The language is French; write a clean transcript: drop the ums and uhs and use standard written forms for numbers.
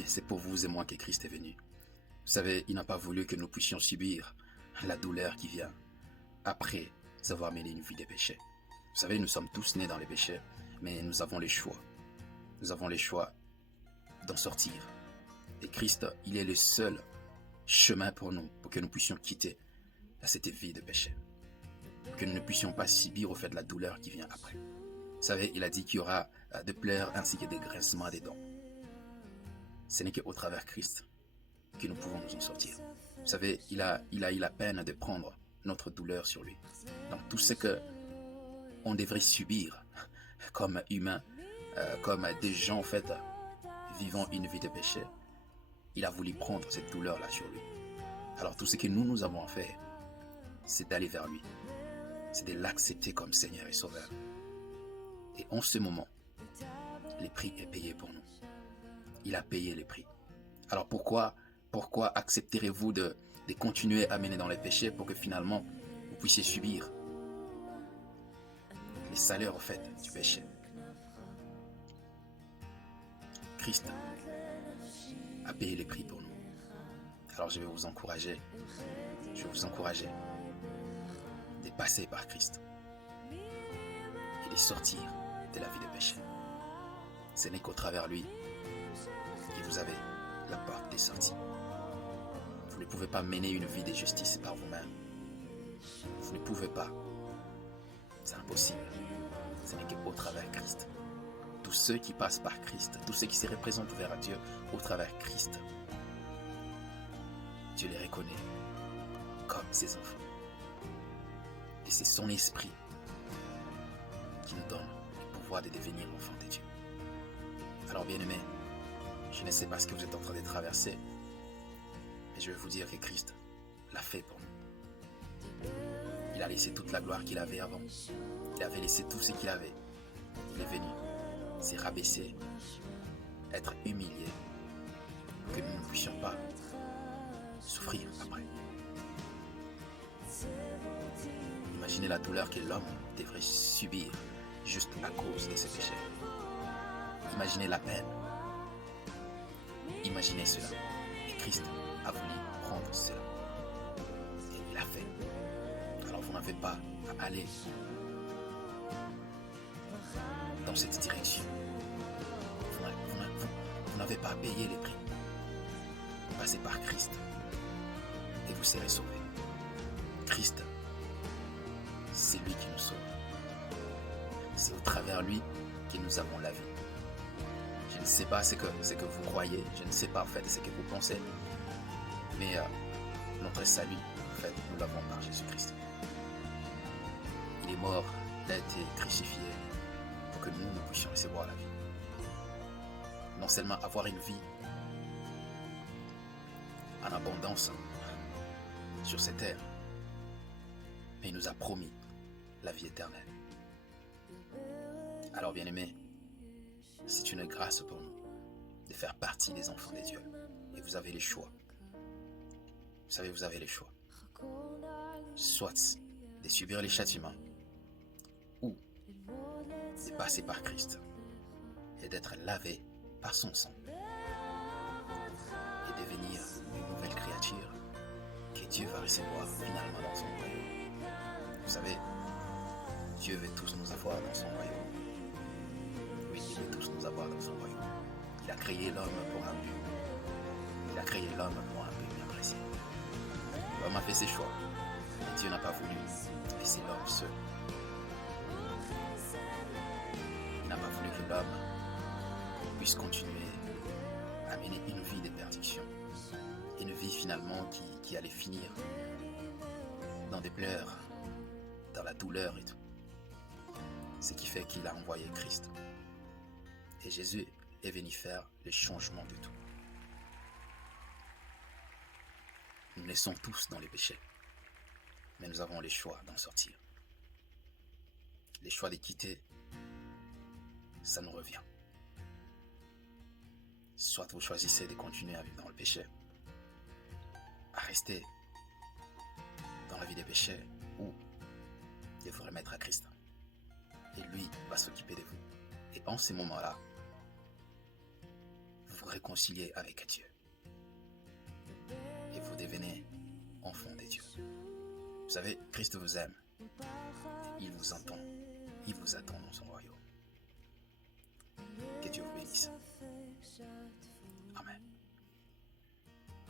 bien-aimés, c'est pour vous et moi que Christ est venu. Vous savez, il n'a pas voulu que nous puissions subir la douleur qui vient après avoir mené une vie de péché. Vous savez, nous sommes tous nés dans les péchés, mais nous avons les choix. Nous avons les choix d'en sortir. Et Christ, il est le seul chemin pour nous, pour que nous puissions quitter cette vie de péché. Pour que nous ne puissions pas subir au fait de la douleur qui vient après. Vous savez, il a dit qu'il y aura des pleurs ainsi que des grincements des dents. Ce n'est qu'au travers Christ que nous pouvons nous en sortir. Vous savez, il a eu la peine de prendre notre douleur sur lui. Donc tout ce que on devrait subir comme humains, comme des gens en fait vivant une vie de péché, il a voulu prendre cette douleur-là sur lui. Alors tout ce que nous avons à faire, c'est d'aller vers lui. C'est de l'accepter comme Seigneur et Sauveur. Et en ce moment, le prix est payé pour nous. Il a payé le prix. Alors pourquoi accepterez-vous de continuer à mener dans les péchés pour que finalement vous puissiez subir les salaires au fait du péché? Christ a payé le prix pour nous. Alors je vais vous encourager de passer par Christ et de sortir de la vie de péché. Ce n'est qu'au travers lui que vous avez la porte des sorties. Vous ne pouvez pas mener une vie de justice par vous-même. Vous ne pouvez pas. C'est impossible. Ce n'est qu'au travers Christ. Tous ceux qui passent par Christ, tous ceux qui se représentent vers Dieu au travers Christ, Dieu les reconnaît comme ses enfants. Et c'est son esprit qui nous donne le pouvoir de devenir enfants de Dieu. Alors bien-aimés, je ne sais pas ce que vous êtes en train de traverser, mais je vais vous dire que Christ l'a fait pour nous. Il a laissé toute la gloire qu'il avait avant. Il avait laissé tout ce qu'il avait. Il est venu s'est rabaissé, être humilié, pour que nous ne puissions pas souffrir après. Imaginez la douleur que l'homme devrait subir juste à cause de ses péchés. Imaginez la peine. Imaginez cela. Et Christ a voulu prendre cela. Et il l'a fait. Alors vous n'avez pas à aller dans cette direction. Vous n'avez pas à payer les prix. Passez par Christ et vous serez sauvés. Christ, c'est lui qui nous sauve. C'est au travers lui que nous avons la vie. Je ne sais pas ce que vous croyez, je ne sais pas en fait ce que vous pensez, mais notre salut, en fait, nous l'avons par Jésus-Christ. Il est mort, il a été crucifié pour que nous puissions recevoir la vie. Non seulement avoir une vie en abondance sur cette terre, mais il nous a promis la vie éternelle. Alors bien-aimés, c'est une grâce pour nous de faire partie des enfants de Dieu. Et vous avez les choix. Vous savez, vous avez les choix. Soit de subir les châtiments, ou de passer par Christ et d'être lavé par son sang et devenir une nouvelle créature que Dieu va recevoir finalement dans son royaume. Vous savez, Dieu veut tous nous avoir dans son royaume. Oui, il veut tous nous avoir dans son royaume. Il a créé l'homme pour un but. Il a créé l'homme pour un but bien précis. L'homme a fait ses choix, mais Dieu n'a pas voulu laisser l'homme seul. Il n'a pas voulu que l'homme puisse continuer à mener une vie de perdition. Une vie finalement qui allait finir dans des pleurs, dans la douleur et tout. Ce qui fait qu'il a envoyé Christ. Et Jésus est venu faire le changement de tout. Nous naissons tous dans les péchés, mais nous avons les choix d'en sortir. Les choix de quitter, ça nous revient. Soit vous choisissez de continuer à vivre dans le péché, à rester dans la vie des péchés, ou de vous remettre à Christ. Et lui va s'occuper de vous. Et en ces moments-là, vous réconcilier avec Dieu. Et vous devenez enfant de Dieu. Vous savez, Christ vous aime. Il vous entend. Il vous attend dans son